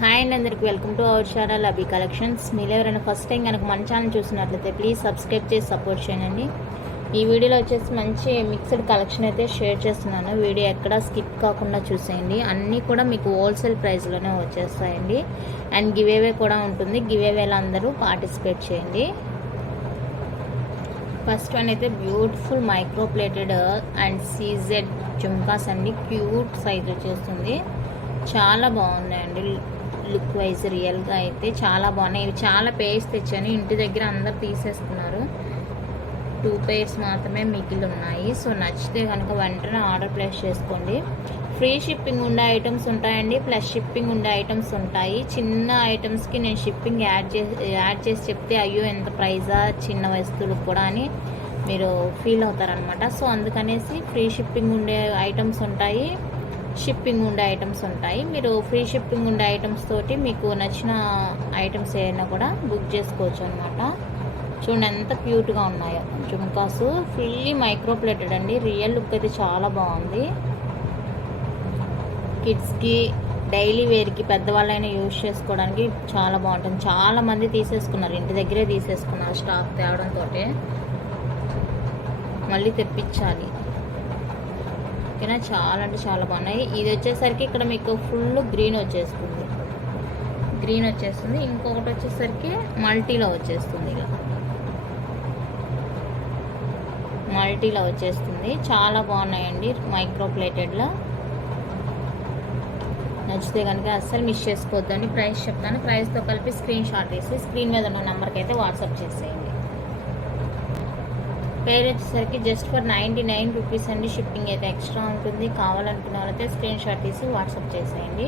Hi అండి, అందరికి welcome to our channel Abhi collections. మీరు ఎవరైనా ఫస్ట్ టైం కనుక మన ఛానల్ చూసినట్లయితే ప్లీజ్ సబ్స్క్రైబ్ చేసి సపోర్ట్ చేయండి. ఈ వీడియోలో వచ్చేసి మంచి మిక్స్డ్ కలెక్షన్ అయితే షేర్ చేస్తున్నాను. వీడియో ఎక్కడా స్కిప్ కాకుండా చూసేయండి. అన్నీ కూడా మీకు హోల్సేల్ ప్రైస్లోనే వచ్చేస్తాయండి. అండ్ గివేవే కూడా ఉంటుంది. గివేవేలో అందరూ పార్టిసిపేట్ చేయండి. ఫస్ట్ వన్ అయితే beautiful micro plated and CZ jhumkas అండి. క్యూట్ సైజ్ వచ్చేస్తుంది. చాలా బాగున్నాయండి. లుక్ వైజ్ రియల్గా అయితే చాలా బాగున్నాయి. ఇవి చాలా పేర్స్ తెచ్చాను. ఇంటి దగ్గర అందరు తీసేస్తున్నారు. 2 పేర్స్ మాత్రమే మిగిలి ఉన్నాయి. సో నచ్చితే కనుక వెంటనే ఆర్డర్ ప్లేస్ చేసుకోండి. ఫ్రీ షిప్పింగ్ ఉండే ఐటమ్స్ ఉంటాయండి, ప్లస్ షిప్పింగ్ ఉండే ఐటమ్స్ ఉంటాయి. చిన్న ఐటమ్స్కి నేను షిప్పింగ్ యాడ్ చేసి చెప్తే అయ్యో ఎంత ప్రైజా చిన్న వస్తువులకు కూడా అని మీరు ఫీల్ అవుతారనమాట. సో అందుకనేసి ఫ్రీ షిప్పింగ్ ఉండే ఐటమ్స్ ఉంటాయి, షిప్పింగ్ ఉండే ఐటమ్స్ ఉంటాయి. మీరు ఫ్రీ షిప్పింగ్ ఉండే ఐటమ్స్ తోటి మీకు నచ్చిన ఐటమ్స్ ఏదైనా కూడా బుక్ చేసుకోవచ్చు అనమాట. చూడండి ఎంత క్యూట్గా ఉన్నాయో జుమ్కాస్. ఫుల్లీ మైక్రో ప్లేటెడ్ అండి. రియల్ లుక్ అయితే చాలా బాగుంది. కిడ్స్కి డైలీ వేర్కి పెద్దవాళ్ళైనా యూజ్ చేసుకోవడానికి చాలా బాగుంటుంది. చాలామంది తీసేసుకున్నారు, ఇంటి దగ్గరే తీసేసుకున్నారు. స్టాక్ తేవడంతో మళ్ళీ తెప్పించాలి. ఓకేనా, చాలా అంటే చాలా బాగున్నాయి. ఇది వచ్చేసరికి ఇక్కడ మీకు ఫుల్ గ్రీన్ వచ్చేస్తుంది. ఇంకొకటి వచ్చేసరికి మల్టీలో వచ్చేస్తుంది. ఇలా మల్టీలో వచ్చేస్తుంది. చాలా బాగున్నాయండి మైక్రో ప్లేటెడ్లో. నచ్చితే కనుక అస్సలు మిస్ చేసుకోవద్దండి. ప్రైస్ చెప్తాను. ప్రైస్తో కలిపి స్క్రీన్ షాట్ తీసి స్క్రీన్ మీద ఉన్న నెంబర్కి అయితే వాట్సాప్ చేసేయండి. పేరు వచ్చేసరికి జస్ట్ ఫర్ 99 రూపీస్ అండి. షిప్పింగ్ అయితే ఎక్స్ట్రా ఉంటుంది. కావాలనుకున్న వాళ్ళైతే స్క్రీన్ షాట్ తీసి వాట్సాప్ చేసేయండి.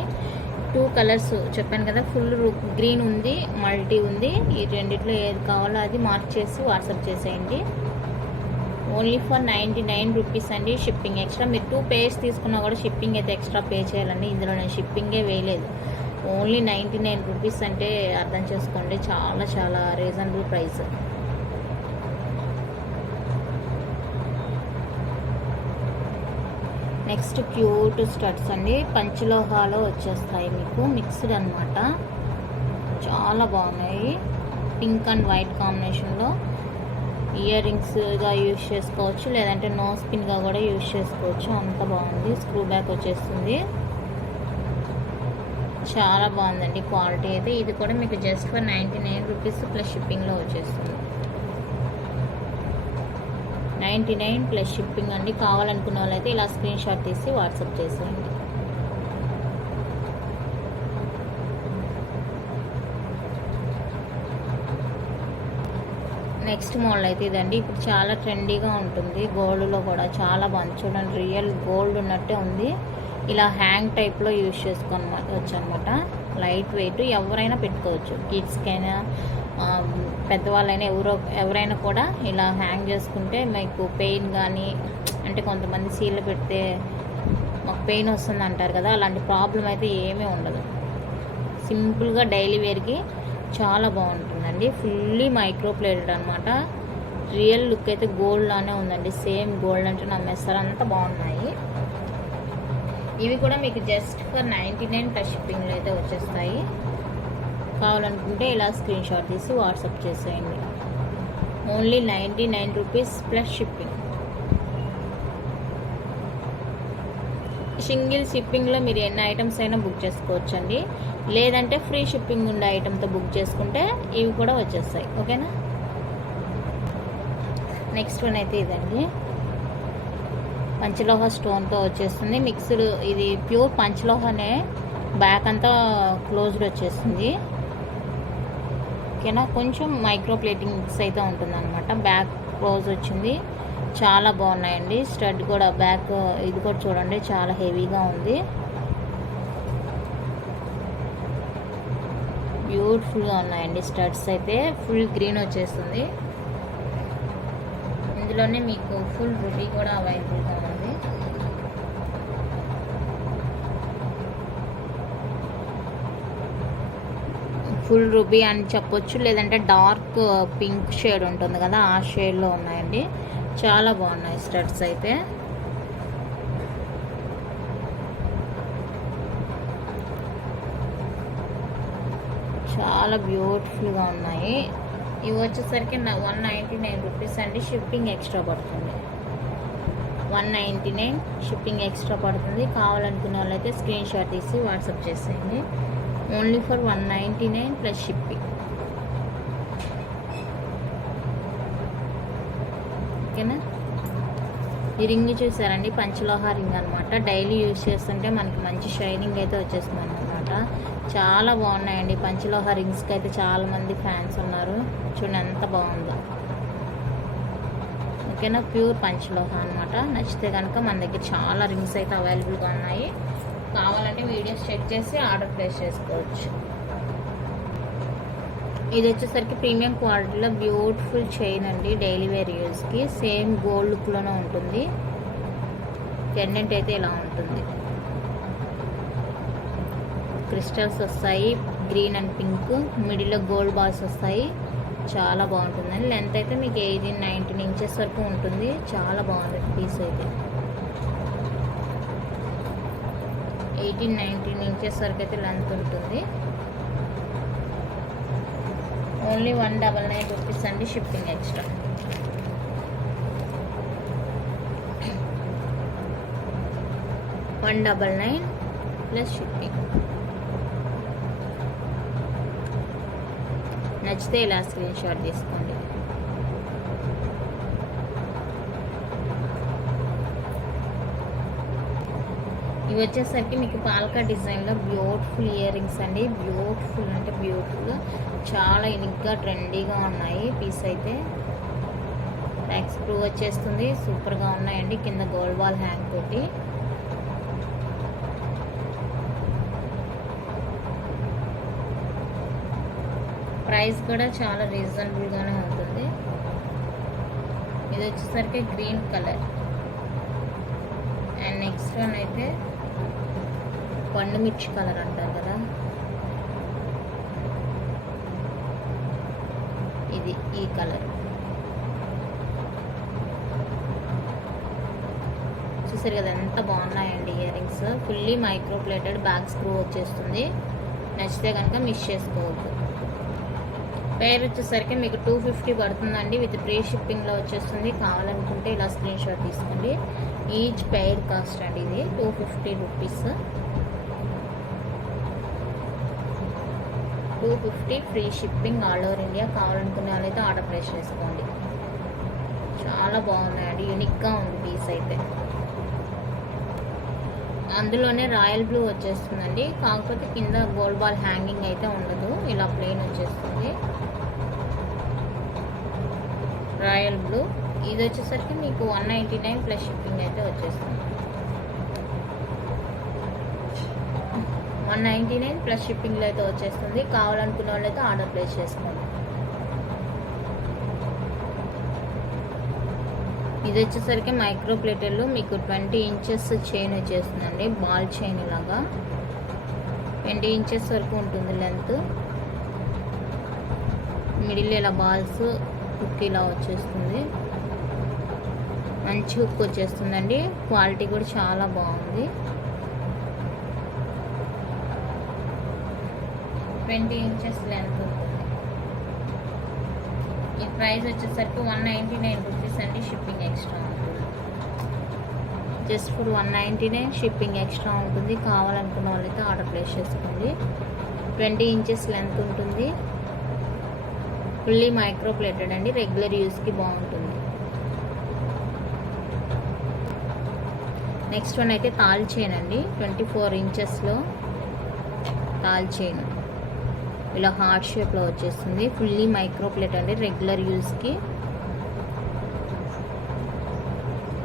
2 కలర్స్ చెప్పాను కదా, ఫుల్ గ్రీన్ ఉంది, మల్టీ ఉంది. ఈ రెండిట్లో ఏది కావాలో అది మార్క్ చేసి వాట్సాప్ చేసేయండి. ఓన్లీ ఫర్ 99 రూపీస్ అండి. Shipping extra. మీరు 2 పేర్స్ తీసుకున్నా కూడా షిప్పింగ్ అయితే ఎక్స్ట్రా పే చేయాలండి. ఇందులో నేను షిప్పింగే వేయలేదు. ఓన్లీ 99 రూపీస్ అంటే అర్థం చేసుకోండి, చాలా చాలా reasonable price. Next cute studs అండి. పంచలోహాలో వచ్చేస్తాయి మీకు, మిక్స్డ్ అనమాట. చాలా బాగున్నాయి. పింక్ అండ్ వైట్ కాంబినేషన్లో ఇయర్ రింగ్స్గా యూజ్ చేసుకోవచ్చు, లేదంటే నో స్పిన్గా కూడా యూజ్ చేసుకోవచ్చు. అంత బాగుంది. స్క్రూ బ్యాక్ వచ్చేస్తుంది. చాలా బాగుందండి క్వాలిటీ అయితే. ఇది కూడా మీకు జస్ట్ ఫర్ 99 రూపీస్ ప్లస్ షిప్పింగ్లో వచ్చేస్తుంది. 99 ప్లస్ షిప్పింగ్ అండి. కావాలనుకున్న వాళ్ళైతే ఇలా స్క్రీన్ షాట్ తీసి వాట్సాప్ చేసేయండి. నెక్స్ట్ మోడల్ అయితే ఇదండి. ఇప్పుడు చాలా ట్రెండీగా ఉంటుంది. గోల్డ్లో కూడా చాలా బాగుంది. చూడండి, రియల్ గోల్డ్ ఉన్నట్టే ఉంది. ఇలా హ్యాంగ్ టైప్లో యూజ్ చేసుకోవచ్చు అనమాట. లైట్ వెయిట్, ఎవరైనా పెట్టుకోవచ్చు. కిడ్స్కైనా పెద్దవాళ్ళైనా ఎవరైనా కూడా ఇలా హ్యాంగ్ చేసుకుంటే మీకు పెయిన్ కానీ, అంటే కొంతమంది సీలు పెడితే మాకు పెయిన్ వస్తుంది అంటారు కదా, అలాంటి ప్రాబ్లం అయితే ఏమీ ఉండదు. సింపుల్గా డైలీ వేర్కి చాలా బాగుంటుందండి. ఫుల్లీ మైక్రో ప్లేటెడ్ అనమాట. రియల్ లుక్ అయితే గోల్డ్ లానే ఉందండి. సేమ్ గోల్డ్ అంటే నమ్మేస్తారు, అంత బాగున్నాయి. ఇవి కూడా మీకు జస్ట్ ఫర్ 99 ప్లస్ షిప్పింగ్లో అయితే వచ్చేస్తాయి. కావాలనుకుంటే ఇలా స్క్రీన్ షాట్ తీసి వాట్సాప్ చేసేయండి. Only 99 rupees plus shipping. Single షిప్పింగ్లో మీరు ఎన్ని ఐటమ్స్ అయినా బుక్ చేసుకోవచ్చండి. లేదంటే ఫ్రీ షిప్పింగ్ ఉండే ఐటమ్తో బుక్ చేసుకుంటే ఇవి కూడా వచ్చేస్తాయి. ఓకేనా. నెక్స్ట్ వన్ అయితే ఇదండి. పంచలోహ స్టోన్తో వచ్చేస్తుంది. మిక్స్డ్, ఇది ప్యూర్ పంచలోహనే. బ్యాక్ అంతా క్లోజ్డ్ వచ్చేస్తుంది. ఓకేనా. కొంచెం మైక్రో ప్లేటింగ్ మిక్స్ అయితే ఉంటుంది అనమాట. బ్యాక్ క్లోజ్ వచ్చింది. చాలా బాగున్నాయండి. స్టడ్ కూడా బ్యాక్ ఇది కూడా చూడండి, చాలా హెవీగా ఉంది. బ్యూటిఫుల్గా ఉన్నాయండి స్టడ్స్ అయితే. ఫుల్ గ్రీన్ వచ్చేస్తుంది. ఇందులోనే మీకు ఫుల్ రూబీ కూడా అవైలబుల్గా ఉంది. ఫుల్ రూబీ అని చెప్పొచ్చు, లేదంటే డార్క్ పింక్ షేడ్ ఉంటుంది కదా, ఆ షేడ్లో ఉన్నాయండి. చాలా బాగున్నాయి స్టడ్స్ అయితే. చాలా బ్యూటిఫుల్గా ఉన్నాయి. ఇవి వచ్చేసరికి 199 రూపీస్ అండి. షిప్పింగ్ ఎక్స్ట్రా పడుతుంది. 199 షిప్పింగ్ ఎక్స్ట్రా పడుతుంది. కావాలనుకున్న వాళ్ళైతే స్క్రీన్ షాట్ తీసి వాట్సాప్ చేసేయండి. Only for 199 plus shipping. ఓకేనా. ఈ రింగ్ చూసారండి, పంచలోహ రింగ్ అనమాట. డైలీ యూజ్ చేస్తుంటే మనకి మంచి షైనింగ్ అయితే వచ్చేస్తుంది అనమాట. చాలా బాగున్నాయండి. పంచలోహ రింగ్స్కి అయితే చాలామంది ఫ్యాన్స్ ఉన్నారు. చూడండి ఎంత బాగుందో. ఓకేనా. ప్యూర్ పంచలోహ అనమాట. నచ్చితే కనుక మన దగ్గర చాలా రింగ్స్ అయితే అవైలబుల్గా ఉన్నాయి. కావాలంటే వీడియోస్ చెక్ చేసి ఆర్డర్ ప్లేస్ చేసుకోవచ్చు. ఇది వచ్చేసరికి ప్రీమియం క్వాలిటీలో బ్యూటిఫుల్ చైన్ అండి. డైలీ వేర్ యూజ్కి సేమ్ గోల్డ్ లుక్లోనే ఉంటుంది. పెండెంట్ అయితే ఇలా ఉంటుంది. క్రిస్టల్స్ వస్తాయి, గ్రీన్ అండ్ పింక్, మిడిల్లో గోల్డ్ బాల్స్ వస్తాయి. చాలా బాగుంటుందండి. లెంత్ అయితే మీకు 18-19 ఇంచెస్ వరకు ఉంటుంది. చాలా బాగుంది పీస్ అయితే. 18-19 ఇంచెస్ వరకు అయితే లెంత్ ఉంటుంది. ఓన్లీ 199 రూపీస్ అండి. Shipping extra. $199 plus shipping. నచ్చితే ఇలా స్క్రీన్ షాట్ తీసుకోండి. ఇవి వచ్చేసరికి మీకు పాలకా డిజైన్లో బ్యూటిఫుల్ ఇయర్ రింగ్స్ అండి. బ్యూటిఫుల్ అంటే బ్యూటిఫుల్, చాలా యూనిక్గా ట్రెండీగా ఉన్నాయి. పీస్ అయితే బ్యాక్ స్క్రూ వచ్చేస్తుంది. సూపర్గా ఉన్నాయండి. కింద గోల్డ్ బాల్ హ్యాంగ్ తోటి. ప్రైస్ కూడా చాలా రీజనబుల్గానే ఉంటుంది. ఇది వచ్చేసరికి green colour. And next one అయితే పండు మిర్చి కలర్ అంటారు కదా, ఇది ఈ కలర్. చూసారు కదా ఎంత బాగున్నాయండి ear rings. Fully micro plated, back screw వచ్చేస్తుంది. నచ్చితే కనుక మిస్ చేసుకోవద్దు. పేర్ వచ్చేసరికి మీకు 250 పడుతుందండి. విత్ ఫ్రీ షిప్పింగ్లో వచ్చేస్తుంది. కావాలనుకుంటే ఇలా స్క్రీన్ షాట్ తీసుకోండి. ఈచ్ పేర్ కాస్ట్ అండి ఇది 250 rupees. 250 free shipping all over India. కావాలనుకునే వాళ్ళైతే ఆర్డర్ ప్లేస్ చేసుకోండి. చాలా బాగున్నాయండి. యూనిక్గా ఉంది పీస్ అయితే. అందులోనే రాయల్ బ్లూ వచ్చేస్తుందండి. కాకపోతే కింద గోల్డ్ బాల్ హ్యాంగింగ్ అయితే ఉండదు. ఇలా ప్లెయిన్ వచ్చేస్తుంది రాయల్ బ్లూ. ఇది వచ్చేసరికి మీకు 199 ప్లస్ షిప్పింగ్ అయితే వచ్చేస్తుంది. 199 ప్లస్ షిప్పింగ్లో అయితే వచ్చేస్తుంది. కావాలనుకున్న వాళ్ళైతే ఆర్డర్ ప్లేస్ చేసుకోండి. ఇది వచ్చేసరికి మైక్రో ప్లేటర్లో మీకు 20 ఇంచెస్ చైన్ వచ్చేస్తుందండి. బాల్ చైన్ ఇలాగా 20 ఇంచెస్ వరకు ఉంటుంది లెంత్. మిడిల్ ఇలా బాల్స్ హుక్ ఇలా వచ్చేస్తుంది. మంచి హుక్ వచ్చేస్తుందండి. క్వాలిటీ కూడా చాలా బాగుంది. 20 ఇంచెస్ లెంత్ ఉంటుంది. ఈ ప్రైస్ వచ్చేసరికి 199 రూపీస్ అండి. షిప్పింగ్ ఎక్స్ట్రా ఉంటుంది. జస్ట్ ఫర్ 199 షిప్పింగ్ ఎక్స్ట్రా ఉంటుంది. కావాలనుకున్న వాళ్ళైతే ఆర్డర్ ప్లేస్ చేసుకోండి. 20 ఇంచెస్ లెంత్ ఉంటుంది. ఫుల్లీ మైక్రో ప్లేటెడ్ అండి. రెగ్యులర్ యూస్కి బాగుంటుంది. నెక్స్ట్ వన్ అయితే తాల్ చైన్ అండి. 24 ఇంచెస్లో తాల్ చైన్ ఇలా హార్ట్ షేప్లో వచ్చేస్తుంది. ఫుల్లీ మైక్రో ప్లేట్ అండి. రెగ్యులర్ యూస్కి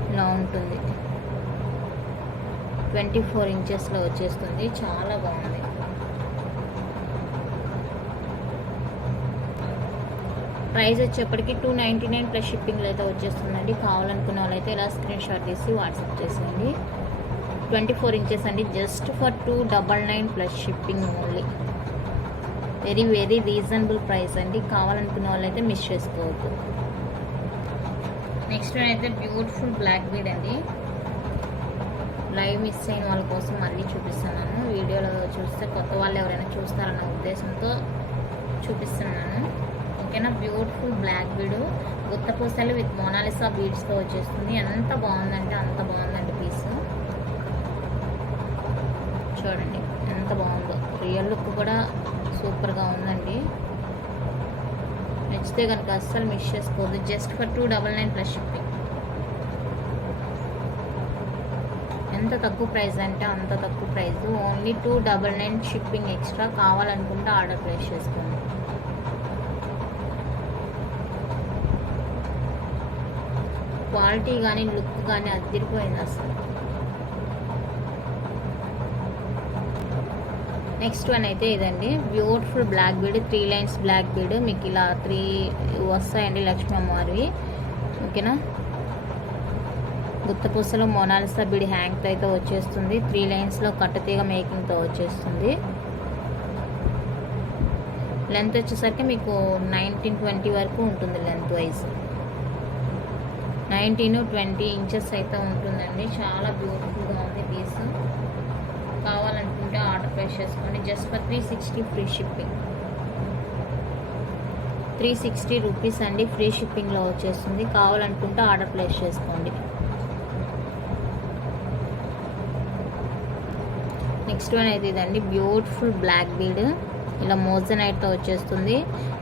ఇలా ఉంటుంది. 24 ఇంచెస్లో వచ్చేస్తుంది. చాలా బాగుంది. ప్రైస్ వచ్చేప్పటికి 299 ప్లస్ షిప్పింగ్లో అయితే వచ్చేస్తుందండి. కావాలనుకున్న వాళ్ళైతే ఇలా స్క్రీన్ షాట్ తీసి వాట్సాప్ చేసేయండి. 24 ఇంచెస్ అండి. Just for 299 plus shipping only. Very very reasonable price అండి. కావాలనుకున్న వాళ్ళైతే మిస్ చేసుకోవద్దు. నెక్స్ట్ అయితే బ్యూటిఫుల్ బ్లాక్ బీడ్ అండి. లైవ్ మిస్ అయిన వాళ్ళ కోసం మళ్ళీ చూపిస్తున్నాను. వీడియోలో చూస్తే కొత్త వాళ్ళు ఎవరైనా చూస్తారన్న ఉద్దేశంతో చూపిస్తున్నాను. ఓకేనా, బ్యూటిఫుల్ బ్లాక్ బీడ్ గుత్త పూసలు విత్ మోనాలిసా బీడ్స్తో వచ్చేస్తుంది. ఎంత బాగుందంటే అంత బాగుందండి పీస్. చూడండి ఎంత బాగుందో, రియల్ లుక్ కూడా సూపర్గా ఉందండి. నచ్చితే కనుక అస్సలు మిస్ చేసుకోవద్దు. Just for 299 plus shipping. ఎంత తక్కువ ప్రైస్ అంటే అంత తక్కువ ప్రైస్, ఓన్లీ 299 షిప్పింగ్ ఎక్స్ట్రా. కావాలనుకుంటే ఆర్డర్ ప్లేస్ చేసుకోండి. క్వాలిటీ కానీ లుక్ కానీ అదిరిపోయింది అసలు. నెక్స్ట్ వన్ అయితే ఇదండి, beautiful black bead, 3 lines black bead. మీకు ఇలా 3 వస్తాయండి లక్ష్మీ అమ్మవారివి. ఓకేనా, గుత్తపూసలో మోనాలిసా బీడ్ హ్యాంగ్తో అయితే వచ్చేస్తుంది. 3 లైన్స్లో కట్టుతీగ మేకింగ్తో వచ్చేస్తుంది. లెంత్ వచ్చేసరికి మీకు 19-20 వరకు ఉంటుంది. లెంత్ వైజ్ 19-20 ఇంచెస్ అయితే ఉంటుందండి. చాలా బ్యూటిఫుల్గా ఉంది పీస్. కావాలనుకుంటే ఆర్డర్ ప్లేస్ చేసుకోండి. Just for 360 free shipping. 360 rupees అండి, ఫ్రీ షిప్పింగ్లో వచ్చేస్తుంది. కావాలనుకుంటే ఆర్డర్ ప్లేస్ చేసుకోండి. నెక్స్ట్ వన్ అయితే ఇదండి, బ్యూటిఫుల్ బ్లాక్ బీడ్. ఇలా మోజనైట్తో వచ్చేస్తుంది.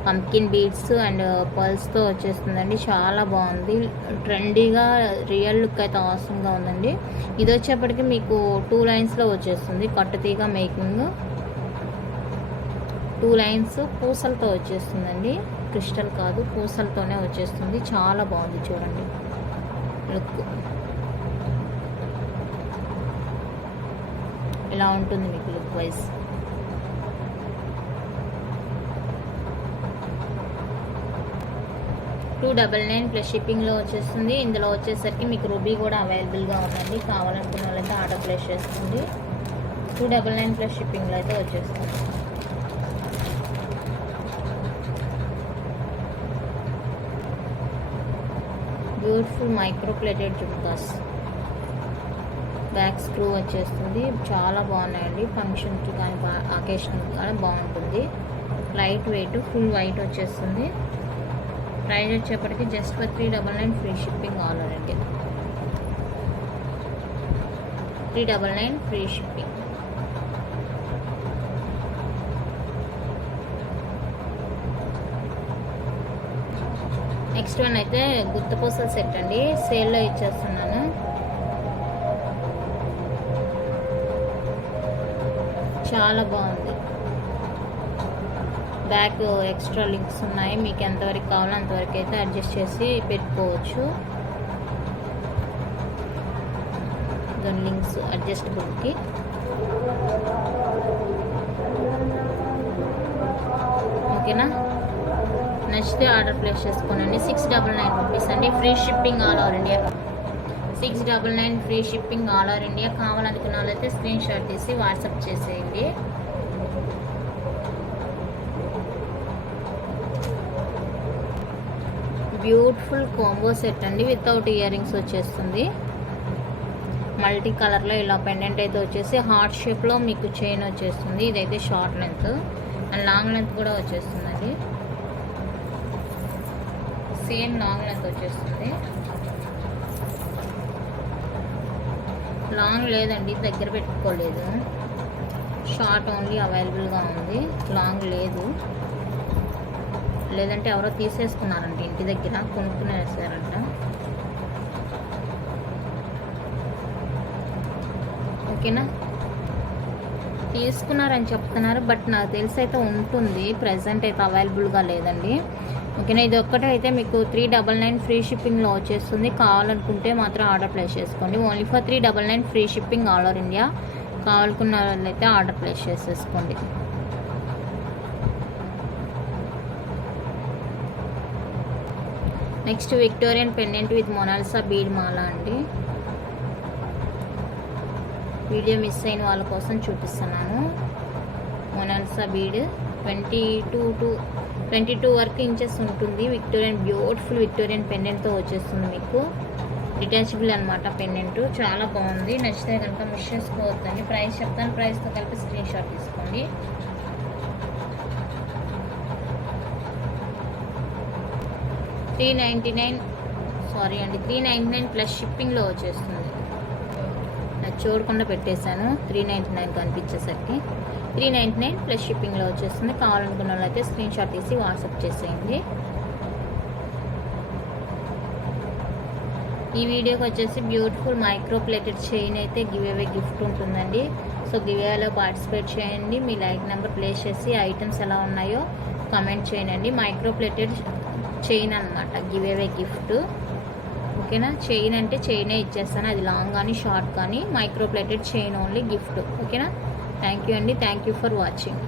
పంకిన్ బీడ్స్ అండ్ పర్ల్స్తో వచ్చేస్తుందండి. చాలా బాగుంది, ట్రెండీగా రియల్ లుక్ అయితే అవసరంగా ఉందండి. ఇది వచ్చేప్పటికి మీకు 2 లైన్స్లో వచ్చేస్తుంది. కట్టుతీగ మేకింగ్ 2 లైన్స్ పూసలతో వచ్చేస్తుందండి. క్రిస్టల్ కాదు, పూసలతోనే వచ్చేస్తుంది. చాలా బాగుంది చూడండి లుక్. ఇలా ఉంటుంది మీకు లుక్ వైజ్. $299 ప్లస్ షిప్పింగ్లో వచ్చేస్తుంది. ఇందులో వచ్చేసరికి మీకు రూబీ కూడా అవైలబుల్గా ఉందండి. కావాలనుకున్న వాళ్ళైతే ఆర్డర్ ప్లేస్ చేసుకోండి. $299 ప్లస్ షిప్పింగ్లో అయితే వచ్చేస్తుంది. Beautiful micro plated jhumkas, back screw వచ్చేస్తుంది. చాలా బాగున్నాయండి. ఫంక్షన్కి కానీ అకేషన్కి కానీ బాగుంటుంది. లైట్ వెయిట్, ఫుల్ వైట్ వచ్చేస్తుంది. ప్రైస్ వచ్చేప్పటికి just for 399 free shipping all over India. 399 free shipping. Next one అయితే గుత్తపూసల సెట్ అండి, సేల్లో ఇచ్చేస్తున్నాను. చాలా బాగుంది. బ్యాక్ ఎక్స్ట్రా లింక్స్ ఉన్నాయి. మీకు ఎంతవరకు కావాలో అంతవరకు అయితే అడ్జస్ట్ చేసి పెట్టుకోవచ్చు. దాని లింక్స్ అడ్జస్టబుల్కి. ఓకేనా, నచ్చితే ఆర్డర్ ప్లేస్ చేసుకోనండి. 699 రూపీస్ అండి, free shipping all over India. 699 free shipping all over India. కావాలనుకున్న వాళ్ళైతే స్క్రీన్ షాట్ తీసి వాట్సాప్ చేసేయండి. బ్యూటిఫుల్ కాంబో సెట్ అండి, వితౌట్ ఇయర్ రింగ్స్ వచ్చేస్తుంది. మల్టీ కలర్లో ఇలా పెండెంట్ అయితే వచ్చేసి హార్ట్ షేప్లో మీకు చైన్ వచ్చేస్తుంది. ఇదైతే short length and long length కూడా వచ్చేస్తుందండి. సేమ్ లాంగ్ లెంత్ వచ్చేస్తుంది. లాంగ్ లేదండి, దగ్గర పెట్టుకోలేదు. షార్ట్ ఓన్లీ అవైలబుల్గా ఉంది, లాంగ్ లేదు. లేదంటే ఎవరో తీసేసుకున్నారంట, ఇంటి దగ్గర కొనుక్కుని వేసారంట. ఓకేనా, తీసుకున్నారని చెప్తున్నారు, బట్ నాకు తెలిసి అయితే ఉంటుంది. ప్రజెంట్ అయితే అవైలబుల్గా లేదండి. ఓకేనా, ఇది ఒక్కటే అయితే మీకు 399 ఫ్రీ షిప్పింగ్లో వచ్చేస్తుంది. కావాలనుకుంటే మాత్రం ఆర్డర్ ప్లేస్ చేసుకోండి. Only for 399 free shipping all over India. కావాలనుకున్న వాళ్ళైతే ఆర్డర్ ప్లేస్ చేసేసుకోండి. Next Victorian pendant with Mona Lisa bead మాల అండి. వీడియో మిస్ అయిన వాళ్ళ కోసం చూపిస్తున్నాను. మొనాలిసా బీడ్ 22 వరకు ఇంచెస్ ఉంటుంది. విక్టోరియన్ బ్యూటిఫుల్ విక్టోరియన్ పెండెంట్తో వచ్చేస్తుంది. మీకు డిటాచబుల్ అనమాట పెండెంట్. చాలా బాగుంది. నచ్చితే కనుక మిస్ చేసుకోవద్దండి. ప్రైస్ చెప్తాను, ప్రైస్తో కలిపి స్క్రీన్ షాట్ తీసుకోండి. 399 ప్లస్ షిప్పింగ్లో వచ్చేస్తుంది. అది చూడకుండా పెట్టేశాను, 399 కనిపించేసరికి. 399 ప్లస్ షిప్పింగ్లో వచ్చేస్తుంది. కావాలనుకున్న వాళ్ళైతే స్క్రీన్ షాట్ తీసి వాట్సాప్ చేసేయండి. ఈ వీడియోకి వచ్చేసి బ్యూటిఫుల్ మైక్రో ప్లేటెడ్ చైన్ అయితే గివ్ అవే గిఫ్ట్ ఉంటుందండి. సో గివ్ అవేలో పార్టిసిపేట్ చేయండి. మీ లైక్ నెంబర్ ప్లేస్ చేసి ఐటమ్స్ ఎలా ఉన్నాయో కమెంట్ చేయండి. మైక్రో ప్లేటెడ్ చైన్ అనమాట గివ్ అవే గిఫ్ట్. ఓకేనా, చైన్ అంటే చైనే ఇచ్చేస్తాను, అది లాంగ్ కానీ షార్ట్ కానీ micro plated chain only gift. ఓకేనా, థ్యాంక్ యూ అండి. Thank you for watching.